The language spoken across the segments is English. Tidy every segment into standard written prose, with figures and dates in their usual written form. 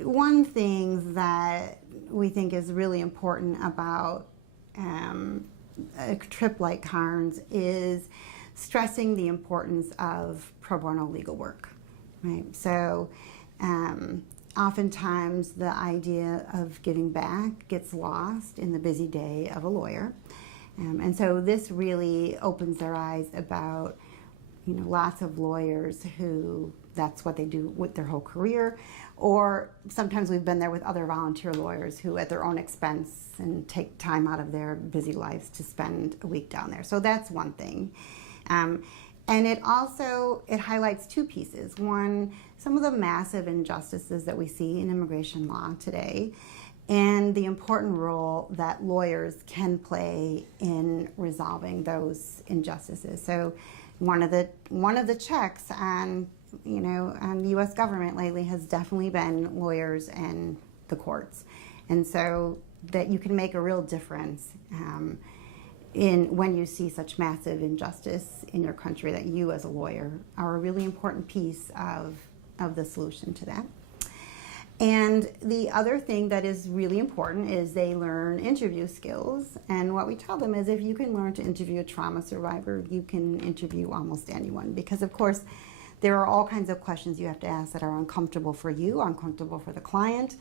One thing that we think is really important about a trip like Karnes is stressing the importance of pro bono legal work, right? So oftentimes the idea of giving back gets lost in the busy day of a lawyer. And so this really opens their eyes about, lots of lawyers who that's what they do with their whole career, or sometimes we've been there with other volunteer lawyers who at their own expense and take time out of their busy lives to spend a week down there. So that's one thing. And it highlights two pieces. One, some of the massive injustices that we see in immigration law today, and the important role that lawyers can play in resolving those injustices. So one of the checks on the U.S. government lately has definitely been lawyers and the courts, and so that you can make a real difference when you see such massive injustice in your country, that you as a lawyer are a really important piece of the solution to that. And the other thing that is really important is they learn interview skills. And what we tell them is, if you can learn to interview a trauma survivor, you can interview almost anyone. Because of course, there are all kinds of questions you have to ask that are uncomfortable for you, uncomfortable for the client,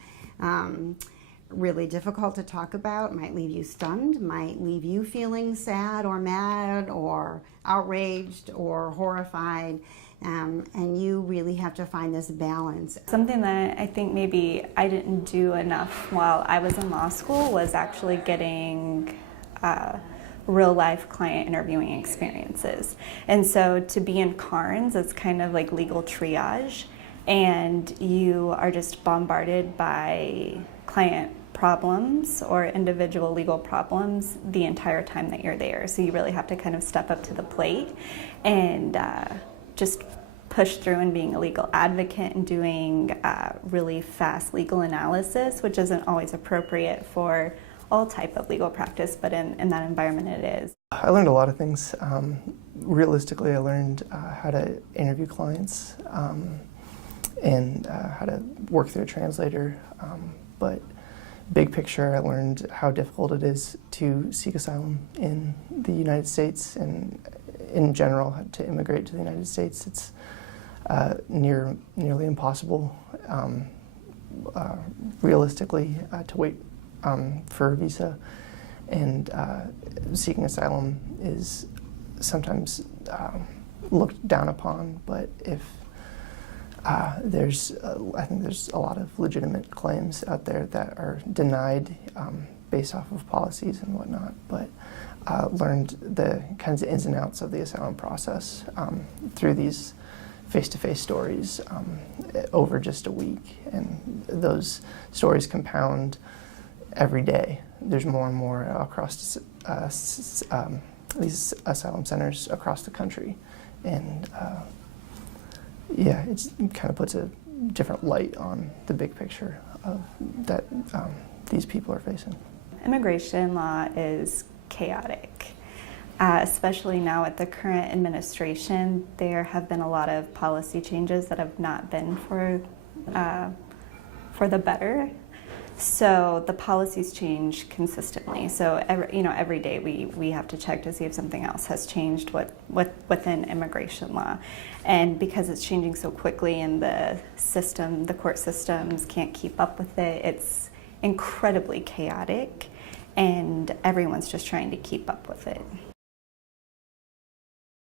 really difficult to talk about, might leave you stunned, might leave you feeling sad or mad or outraged or horrified. And you really have to find this balance. Something that I think maybe I didn't do enough while I was in law school was actually getting real-life client interviewing experiences. And so to be in Karnes, it's kind of like legal triage, and you are just bombarded by client problems or individual legal problems the entire time that you're there. So you really have to kind of step up to the plate and just push through and being a legal advocate and doing really fast legal analysis, which isn't always appropriate for all type of legal practice, but in that environment it is. I learned a lot of things. Realistically, I learned how to interview clients and how to work through a translator. But big picture, I learned how difficult it is to seek asylum in the United States, and in general, to immigrate to the United States. It's nearly impossible, realistically, to wait for a visa, and seeking asylum is sometimes looked down upon. But if I think there's a lot of legitimate claims out there that are denied based off of policies and whatnot. But learned the kinds of ins and outs of the asylum process through these face-to-face stories over just a week, and those stories compound every day. There's more and more across these asylum centers across the country, and it kind of puts a different light on the big picture of that these people are facing. Immigration law is chaotic. Especially now with the current administration, there have been a lot of policy changes that have not been for the better. So the policies change consistently. So every day we have to check to see if something else has changed within immigration law. And because it's changing so quickly, and the court systems can't keep up with it, it's incredibly chaotic, and everyone's just trying to keep up with it.